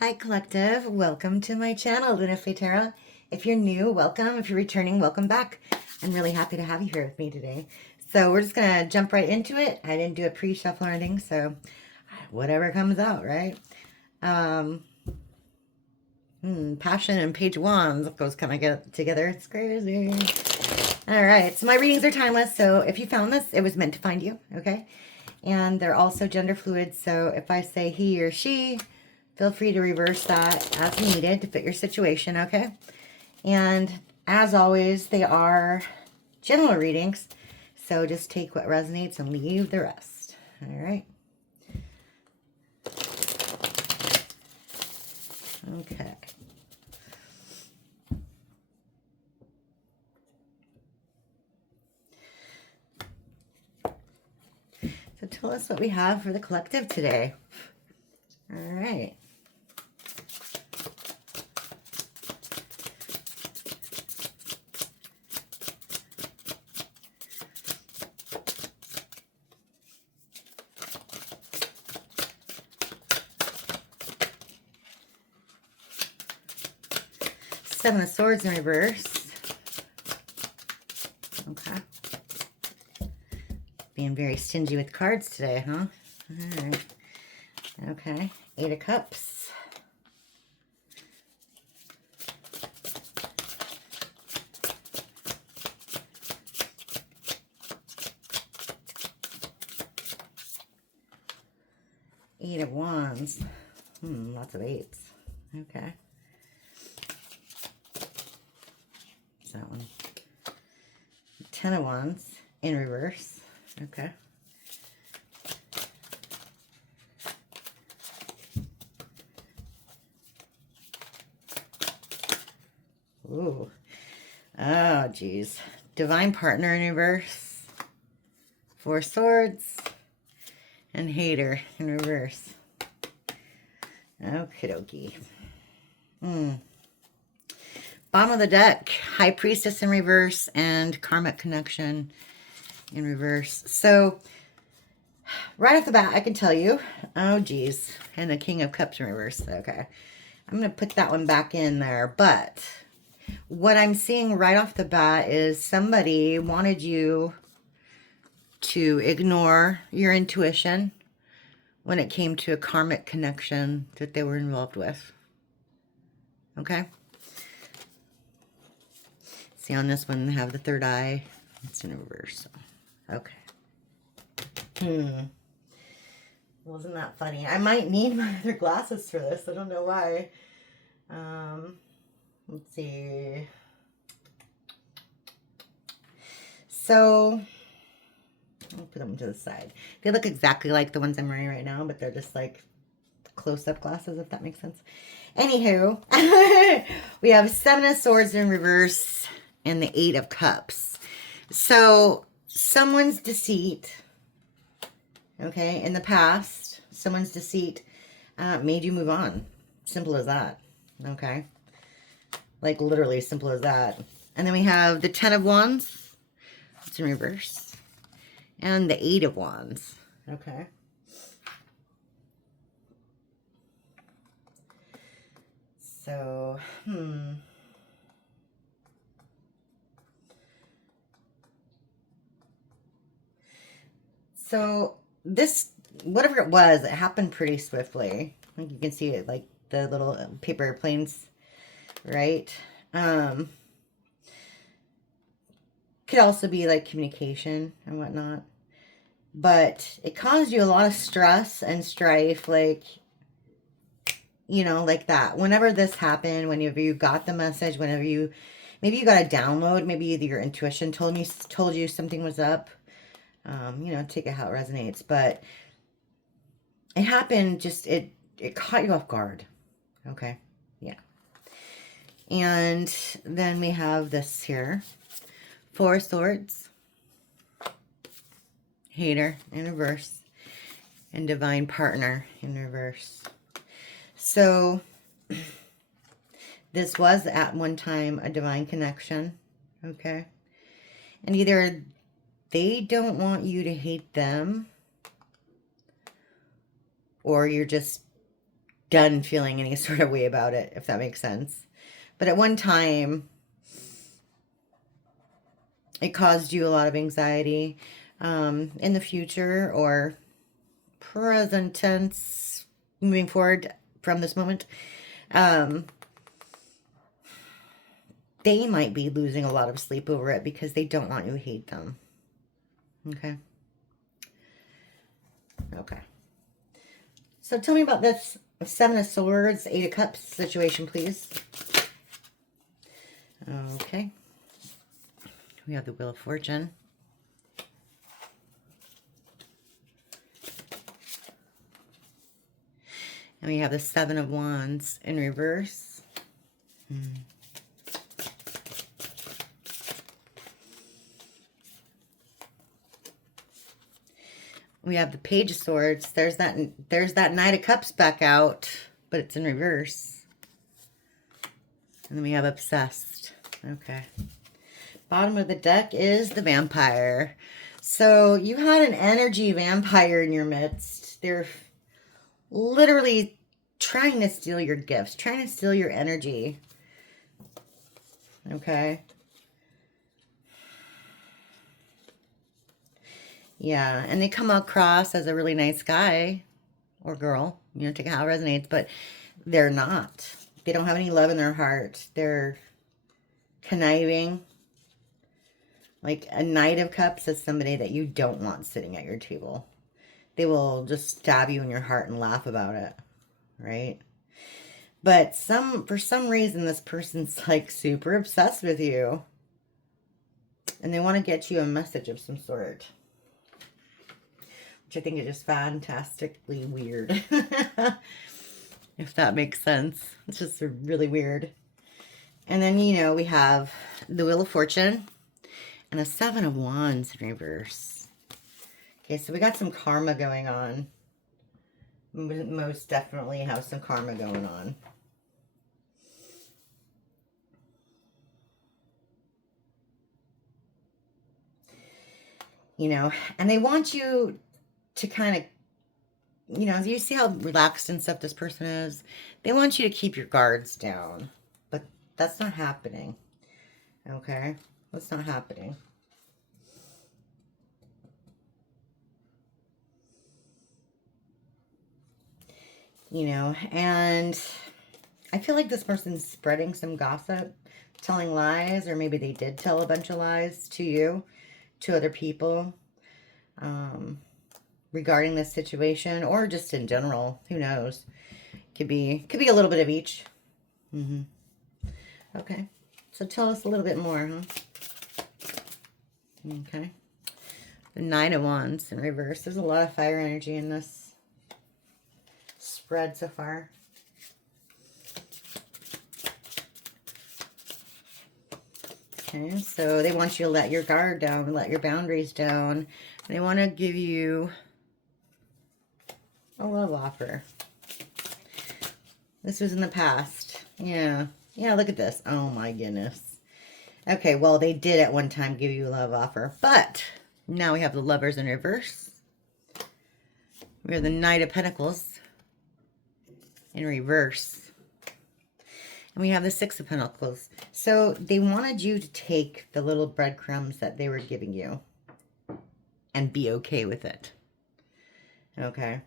Hi Collective, welcome to my channel, LunaFae Tarot. If you're new, welcome. If you're returning, welcome back. I'm really happy to have you here with me today. So we're just going to jump right into it. I didn't do a pre-shuffle or anything, so whatever comes out, right? Passion and Page Wands goes kind of get together. It's crazy. All right, so my readings are timeless, so if you found this, it was meant to find you, okay? And they're also gender fluid, so if I say he or she, feel free to reverse that as needed to fit your situation, okay? And as always, they are general readings, so just take what resonates and leave the rest. All right. Okay. So tell us what we have for the collective today. All right. Seven of Swords in reverse. Okay. Being very stingy with cards today, huh? All right. Okay. Eight of Cups. Eight of Wands. Lots of eights. Okay. What's that one? Ten of Wands in reverse. Okay. Ooh. Oh, geez. Divine Partner in reverse. Four Swords. And Hater in reverse. Okie dokie. Bottom of the deck. High Priestess in reverse and Karmic Connection in reverse. So, right off the bat, I can tell you. Oh, geez. And the King of Cups in reverse. Okay. I'm going to put that one back in there. But what I'm seeing right off the bat is somebody wanted you to ignore your intuition when it came to a karmic connection that they were involved with. Okay? See, on this one, they have the third eye. It's in reverse. Okay. Wasn't that funny? I might need my other glasses for this. I don't know why. Let's see. So, I'll put them to the side. They look exactly like the ones I'm wearing right now, but they're just like close-up glasses, if that makes sense. Anywho, we have Seven of Swords in reverse and the Eight of Cups. So, someone's deceit, okay, in the past, someone's deceit made you move on. Simple as that, okay? Like, literally simple as that. And then we have the Ten of Wands. It's in reverse. And the Eight of Wands. Okay. So, So, this, whatever it was, it happened pretty swiftly. Like, you can see it, like, the little paper planes, right? Could also be, like, communication and whatnot. But it caused you a lot of stress and strife, like, you know, like that. Whenever this happened, whenever you got the message, whenever you, maybe you got a download, maybe your intuition told you something was up. You know, take it how it resonates. But it happened just, it caught you off guard. Okay. Yeah. And then we have this here. Four Swords. Hater in reverse. And Divine Partner in reverse. So, this was at one time a divine connection. Okay. And either they don't want you to hate them, or you're just done feeling any sort of way about it, if that makes sense. But at one time, it caused you a lot of anxiety. In the future or present tense, moving forward from this moment, they might be losing a lot of sleep over it because they don't want you to hate them. Okay. Okay. So tell me about this Seven of Swords, Eight of Cups situation, please. Okay. We have the Wheel of Fortune. And we have the Seven of Wands in reverse. We have the Page of Swords. There's that Knight of Cups back out, but it's in reverse. And then we have Obsessed. Okay. Bottom of the deck is the Vampire. So you had an energy vampire in your midst. They're literally trying to steal your gifts, trying to steal your energy. Okay. Yeah, and they come across as a really nice guy or girl, you know, take it how it resonates, but they're not. They don't have any love in their heart. They're conniving. Like a Knight of Cups is somebody that you don't want sitting at your table. They will just stab you in your heart and laugh about it, right? But for some reason, this person's like super obsessed with you. And they want to get you a message of some sort. Which I think is just fantastically weird. If that makes sense. It's just really weird. And then, you know, we have the Wheel of Fortune and a Seven of Wands in reverse. Okay, so we got some karma going on. Most definitely have some karma going on. You know, and they want you to kind of, you know, you see how relaxed and stuff this person is. They want you to keep your guards down, but that's not happening. Okay, that's not happening. You know, and I feel like this person's spreading some gossip, telling lies, or maybe they did tell a bunch of lies to you, to other people. Regarding this situation, or just in general, who knows? Could be a little bit of each. Okay, so tell us a little bit more, huh? Okay, the Nine of Wands in reverse. There's a lot of fire energy in this spread so far. Okay, so they want you to let your guard down, let your boundaries down. They want to give you a love offer. This was in the past. Yeah. Yeah, look at this. Oh my goodness. Okay, well, they did at one time give you a love offer, but now we have the Lovers in reverse. We have the Knight of Pentacles in reverse. And we have the Six of Pentacles. So they wanted you to take the little breadcrumbs that they were giving you and be okay with it. Okay.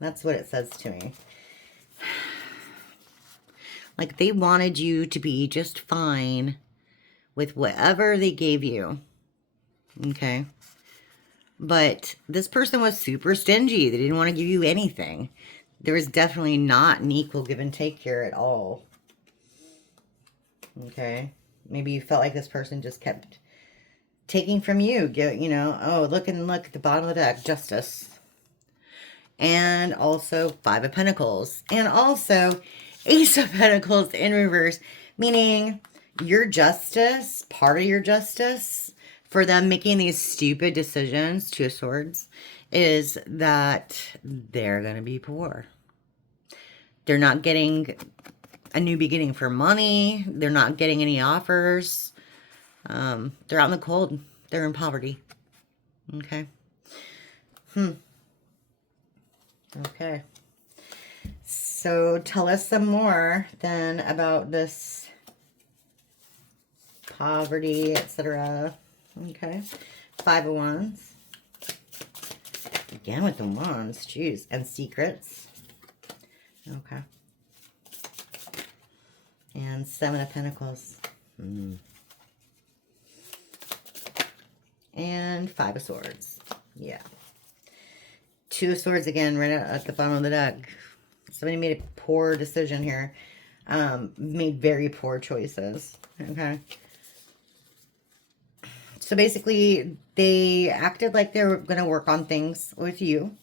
That's what it says to me. Like they wanted you to be just fine with whatever they gave you. Okay. But this person was super stingy. They didn't want to give you anything. There was definitely not an equal give and take here at all. Okay. Maybe you felt like this person just kept taking from you. You know, oh, look at the bottom of the deck. Justice. And also Five of Pentacles. And also Ace of Pentacles in reverse. Meaning your justice, part of your justice for them making these stupid decisions, Two of Swords, is that they're going to be poor. They're not getting a new beginning for money. They're not getting any offers. They're out in the cold. They're in poverty. Okay. Okay. So So tell us some more then about this poverty, etc. Okay. 5 of Wands. Again with the Wands. Jeez. And secrets. Okay. And 7 of Pentacles. And 5 of Swords. Yeah. 2 of Swords again right at the bottom of the deck. Somebody made a poor decision here. Made very poor choices. Okay. So basically, they acted like they were going to work on things with you.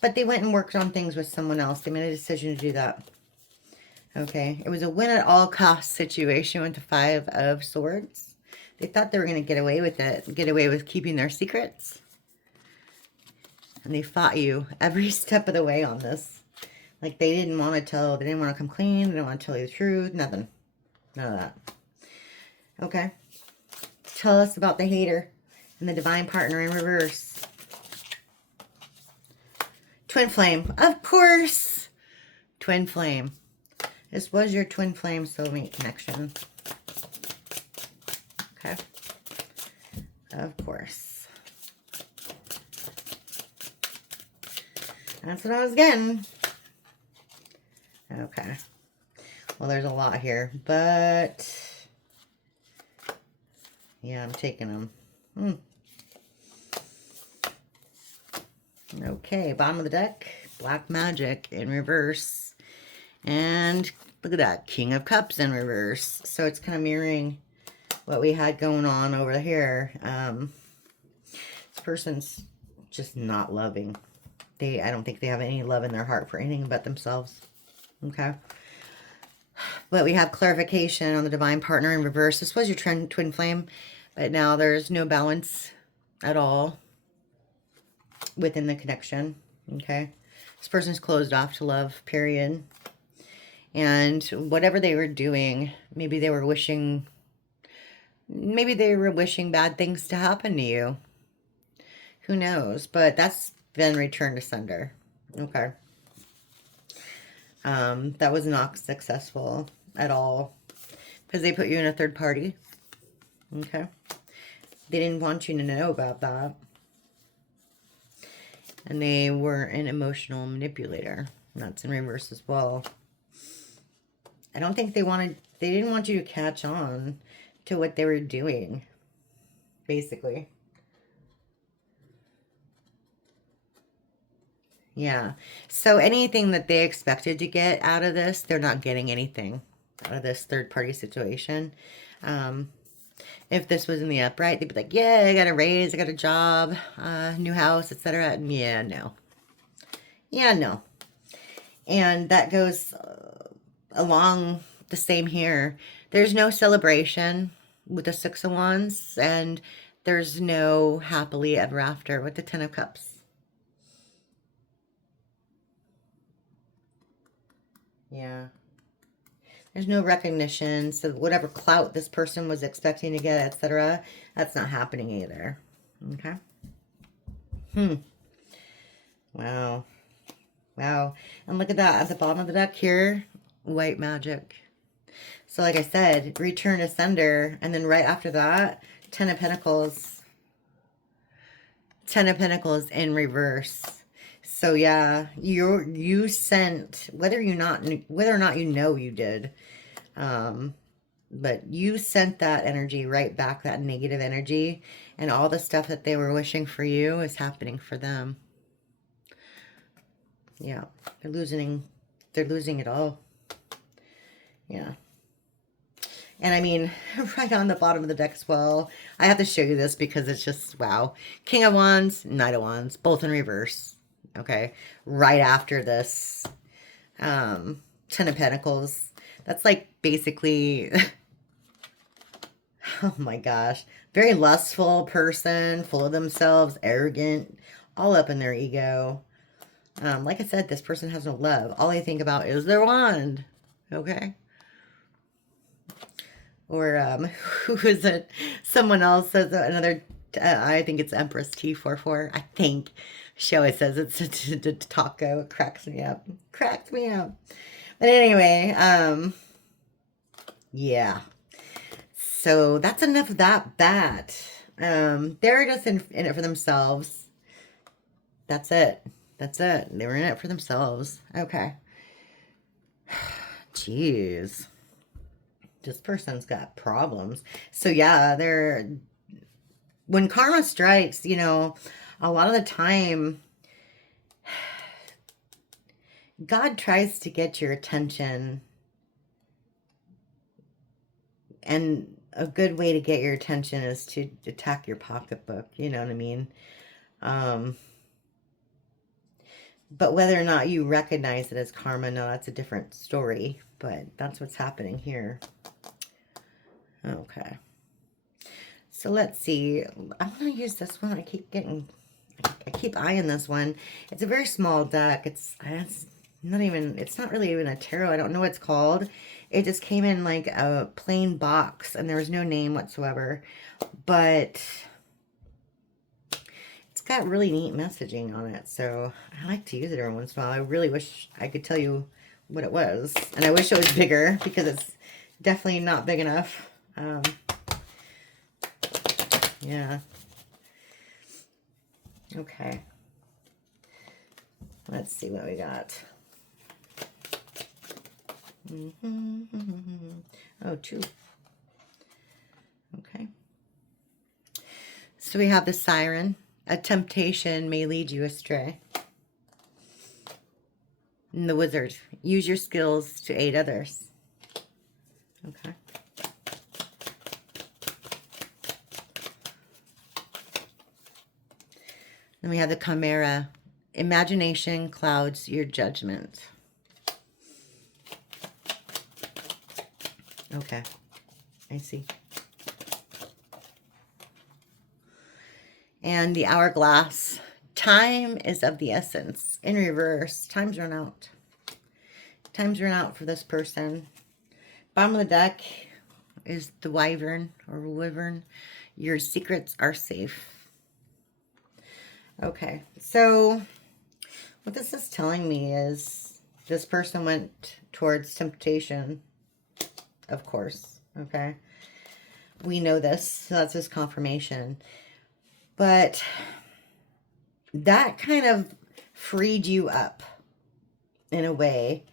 But they went and worked on things with someone else. They made a decision to do that. Okay. It was a win at all costs situation with the 5 of Swords. They thought they were going to get away with it. Get away with keeping their secrets. And they fought you every step of the way on this. Like they didn't want to tell. They didn't want to come clean. They didn't want to tell you the truth. Nothing. None of that. Okay. Tell us about the hater and the divine partner in reverse. Twin flame. Of course. Twin flame. This was your twin flame soulmate connection. Okay. Of course. That's what I was getting. Okay. Well, there's a lot here, but yeah, I'm taking them. Okay, bottom of the deck, Black Magic in reverse. And look at that, King of Cups in reverse. So it's kind of mirroring what we had going on over here. This person's just not loving. I don't think they have any love in their heart for anything but themselves. Okay. But we have clarification on the divine partner in reverse. This was your twin flame, but now there's no balance at all within the connection. Okay. This person's closed off to love, period. And whatever they were doing, maybe they were wishing bad things to happen to you. Who knows? But that's been returned to sender. Okay. That was not successful at all because they put you in a third party. Okay. They didn't want you to know about that. And they were an emotional manipulator. That's in reverse as well. I don't think they didn't want you to catch on to what they were doing, basically. Yeah. So anything that they expected to get out of this, they're not getting anything out of this third-party situation. If this was in the upright, they'd be like, yeah, I got a raise, I got a job, new house, etc. Yeah, no. Yeah, no. And that goes along the same here. There's no celebration with the 6 of Wands, and there's no happily ever after with the 10 of Cups. Yeah. There's no recognition. So whatever clout this person was expecting to get, etc., that's not happening either. Okay. Wow. Wow. And look at that. At the bottom of the deck here, white magic. So like I said, return to sender. And then right after that, 10 of Pentacles. 10 of Pentacles in reverse. So yeah, you sent, whether or not you know you did, but you sent that energy right back, that negative energy, and all the stuff that they were wishing for you is happening for them. Yeah, they're losing it all. Yeah. And I mean, right on the bottom of the deck as well, I have to show you this because it's just, wow. King of Wands, Knight of Wands, both in reverse. Okay, right after this, 10 of Pentacles. That's like basically, oh my gosh, very lustful person, full of themselves, arrogant, all up in their ego. Like I said, this person has no love. All they think about is their wand. Okay. Or who is it? Someone else says, another I think it's Empress T44. I think she always says it's a taco. It cracks me up. Cracks me up. But anyway, yeah. So that's enough of that. They're just in it for themselves. That's it. That's it. They were in it for themselves. Okay. Jeez. This person's got problems. So yeah, when karma strikes, you know, a lot of the time God tries to get your attention, and a good way to get your attention is to attack your pocketbook, you know what I mean? But whether or not you recognize it as karma, no, that's a different story, but that's what's happening here. Okay. So let's see. I want to use this one. I keep eyeing this one. It's a very small deck. It's not really even a tarot. I don't know what it's called. It just came in like a plain box and there was no name whatsoever. But it's got really neat messaging on it. So I like to use it every once in a while. I really wish I could tell you what it was. And I wish it was bigger because it's definitely not big enough. Yeah. Okay. Let's see what we got. Oh, 2. Okay. So we have the Siren. A temptation may lead you astray. And the Wizard. Use your skills to aid others. Okay. Then we have the Chimera. Imagination clouds your judgment. Okay, I see. And the Hourglass. Time is of the essence. In reverse, time's run out. Time's run out for this person. Bottom of the deck is the Wyvern or Wyvern. Your secrets are safe. Okay, so what this is telling me is this person went towards temptation, of course, okay? We know this, so that's his confirmation. But that kind of freed you up in a way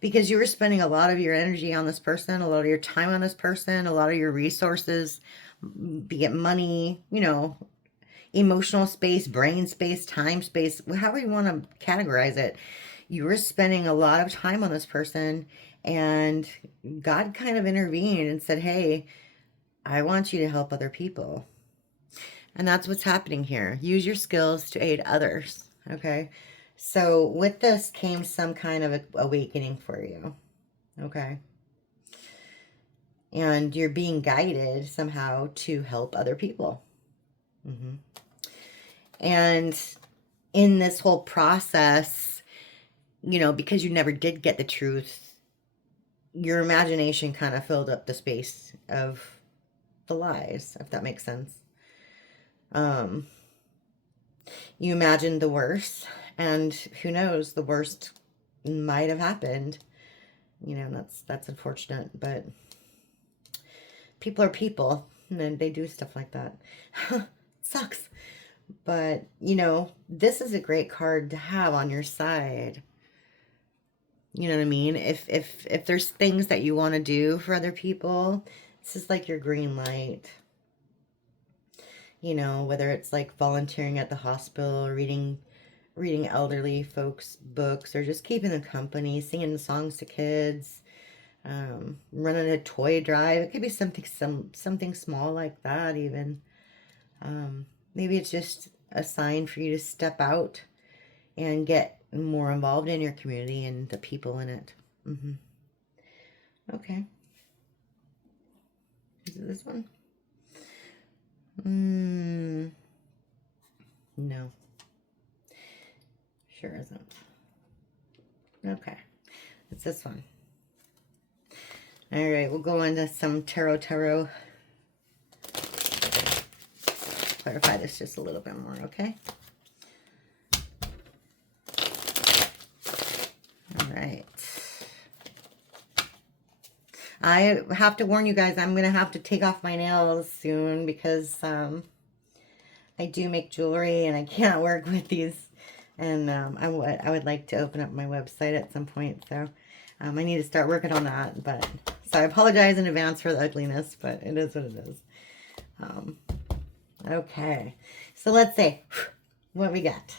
because you were spending a lot of your energy on this person, a lot of your time on this person, a lot of your resources, be it money, you know, emotional space, brain space, time space, however you want to categorize it. You were spending a lot of time on this person and God kind of intervened and said, hey, I want you to help other people. And that's what's happening here. Use your skills to aid others. Okay. So with this came some kind of awakening for you. Okay. And you're being guided somehow to help other people. And in this whole process, you know, because you never did get the truth, your imagination kind of filled up the space of the lies, if that makes sense. You imagined the worst, and who knows, the worst might have happened. You know, that's unfortunate, but people are people, and they do stuff like that. Sucks. But, you know, this is a great card to have on your side. You know what I mean? If there's things that you want to do for other people, this is like your green light. You know, whether it's like volunteering at the hospital, or reading elderly folks' books, or just keeping them company, singing songs to kids, running a toy drive. It could be something small like that even. Maybe it's just a sign for you to step out and get more involved in your community and the people in it. Okay. Is it this one? No. Sure isn't. Okay. It's this one. All right, we'll go into some tarot clarify this just a little bit more, okay? All right. I have to warn you guys, I'm going to have to take off my nails soon because I do make jewelry and I can't work with these. And I would like to open up my website at some point. So I need to start working on that. But so I apologize in advance for the ugliness, but it is what it is. Okay. So let's see what we got.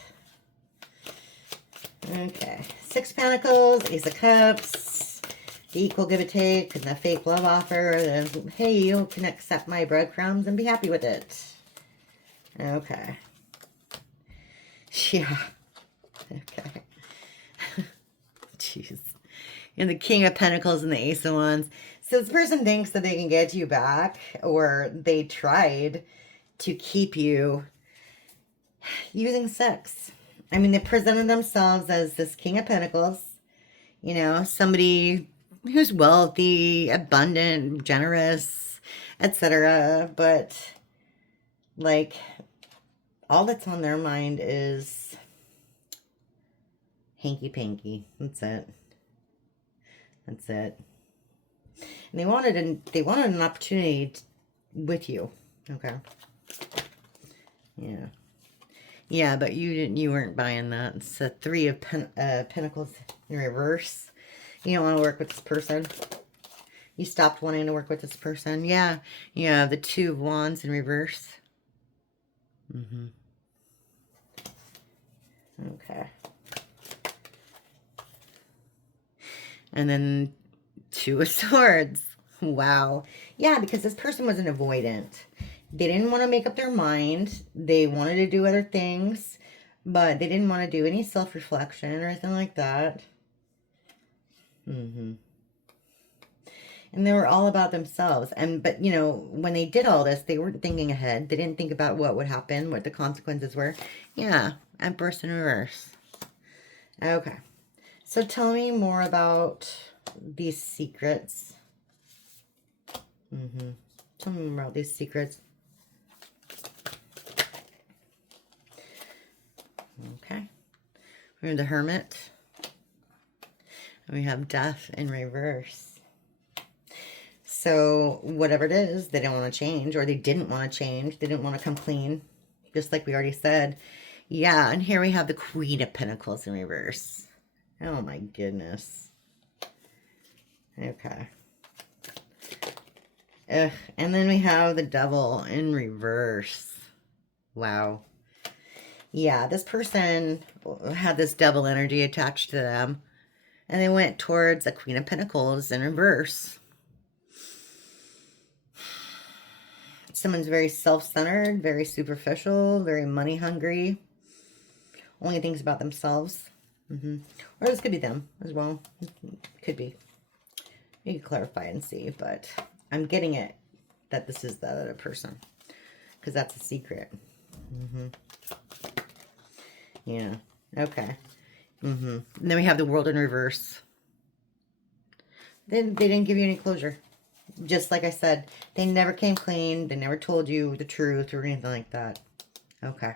Okay. 6 Pentacles, Ace of Cups, the equal give and take, and the fake love offer. The, hey, you can accept my breadcrumbs and be happy with it. Okay. Yeah. Okay. Jeez. And the King of Pentacles and the Ace of Wands. So this person thinks that they can get you back, or they tried to keep you using sex. I mean, they presented themselves as this King of Pentacles, you know, somebody who's wealthy, abundant, generous, etc. But, like, all that's on their mind is hanky-panky. That's it. That's it. And they wanted an opportunity with you. Okay. Yeah. Yeah, but you weren't buying that. It's a 3 of Pentacles in reverse. You don't want to work with this person. You stopped wanting to work with this person. Yeah. Yeah, the 2 of Wands in reverse. Mm-hmm. Okay. And then 2 of Swords. Wow. Yeah, because this person was an avoidant. They didn't want to make up their mind. They wanted to do other things, but they didn't want to do any self-reflection or anything like that. Mm-hmm. And they were all about themselves. But, you know, when they did all this, they weren't thinking ahead. They didn't think about what would happen, what the consequences were. Yeah, Empress in reverse. Okay. So tell me more about these secrets. Mm-hmm. Tell me more about these secrets. Okay. We have the Hermit. And we have Death in reverse. So whatever it is, they don't want to change, or they didn't want to change. They didn't want to come clean, just like we already said. Yeah, and here we have the Queen of Pentacles in reverse. Oh my goodness. Okay. Ugh. And then we have the Devil in reverse. Wow. Yeah, this person had this devil energy attached to them. And they went towards a Queen of Pentacles in reverse. Someone's very self-centered, very superficial, very money hungry. Only thinks about themselves. Or this could be them as well. Could be. You can clarify and see, but I'm getting it that this is the other person, because that's a secret. Yeah. Okay. And then we have the World in reverse. They didn't give you any closure. Just like I said, they never came clean. They never told you the truth or anything like that. Okay.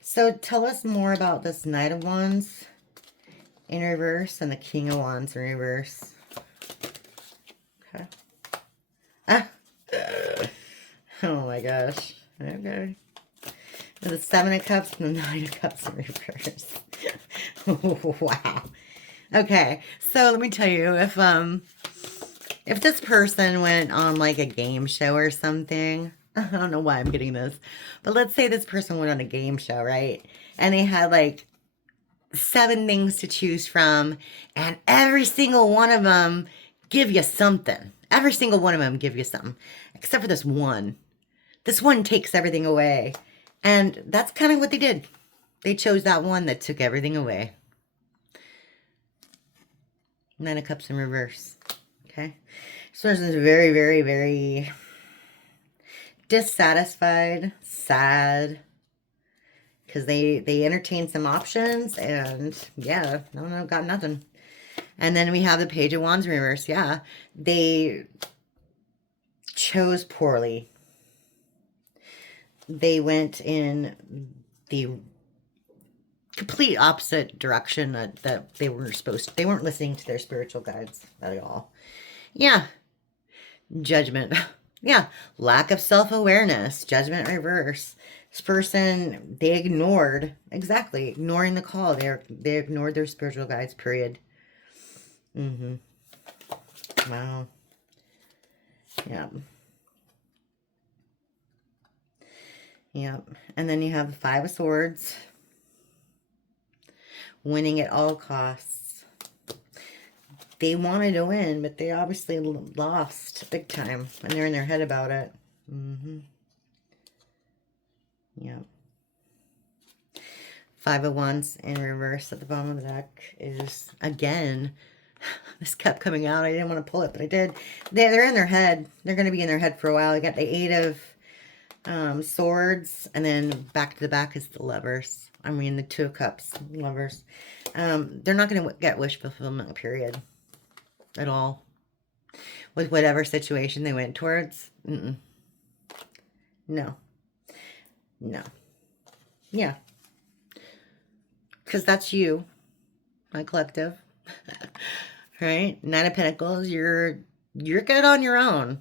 So tell us more about this Knight of Wands in reverse and the King of Wands in reverse. Okay. Ah. Oh my gosh. Okay. And the 7 of Cups and the 9 of Cups in reverse. Wow. Okay. So let me tell you, if this person went on like a game show or something, I don't know why I'm getting this, but let's say this person went on a game show, right? And they had like 7 things to choose from, and every single one of them give you something. Every single one of them give you something, except for this one. This one takes everything away. And that's kind of what they did. They chose that one that took everything away. 9 of Cups in reverse. Okay. This person is very, very, very dissatisfied, sad, because they entertained some options, and yeah, no, got nothing. And then we have the Page of Wands in reverse. Yeah, they chose poorly. they went in the complete opposite direction that they were supposed to. They weren't listening to their spiritual guides at all. Yeah. Judgment. Yeah. Lack of self-awareness. Judgment reverse. This person, they ignored, exactly, ignoring the call. They ignored their spiritual guides, period. Wow. Yeah. Yep. And then you have the Five of Swords. Winning at all costs. They wanted to win, but they obviously lost big time. And they're in their head about it. Yep. Five of Wands in reverse at the bottom of the deck is, again, this kept coming out. I didn't want to pull it, but I did. They're in their head. They're going to be in their head for a while. They got the Eight of Swords, and then back to the back is the Lovers. I mean, the Two of Cups, Lovers. They're not going to get wish fulfillment, period, at all. With whatever situation they went towards. No. No. Yeah. Because that's you, my collective. Right? Nine of Pentacles, you're good on your own.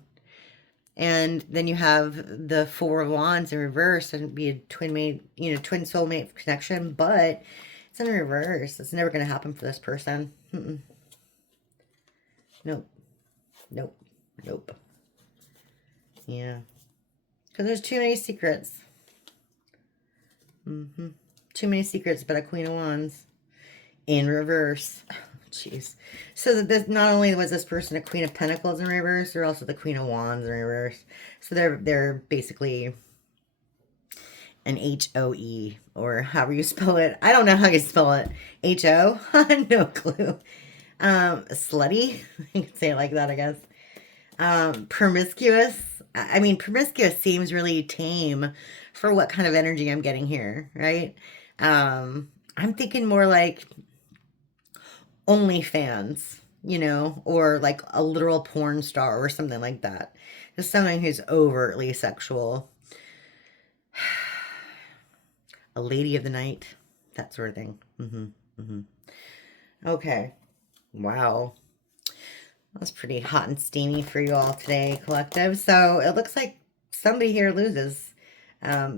And then you have the Four of Wands in reverse, and be a twin mate, twin soulmate connection, but it's in reverse. It's never going to happen for this person. Nope. Nope. Nope. Yeah. Because there's too many secrets. Too many secrets, but a Queen of Wands in reverse. Jeez. So that this, not only was this person a Queen of Pentacles in reverse, they're also the Queen of Wands in reverse. So they're basically an HOE, or however you spell it. I don't know how you spell it. HO? No clue. Slutty? You could say it like that, I guess. Promiscuous. I mean, promiscuous seems really tame for what kind of energy I'm getting here, right? I'm thinking more like OnlyFans, or like a literal porn star or something like that. Just someone who's overtly sexual. A lady of the night, that sort of thing. Okay. Wow. That's pretty hot and steamy for you all today, collective. So it looks like somebody here loses.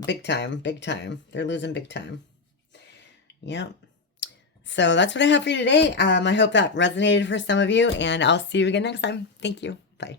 Big time, big time. They're losing big time. Yep. So that's what I have for you today. I hope that resonated for some of you, and I'll see you again next time. Thank you. Bye.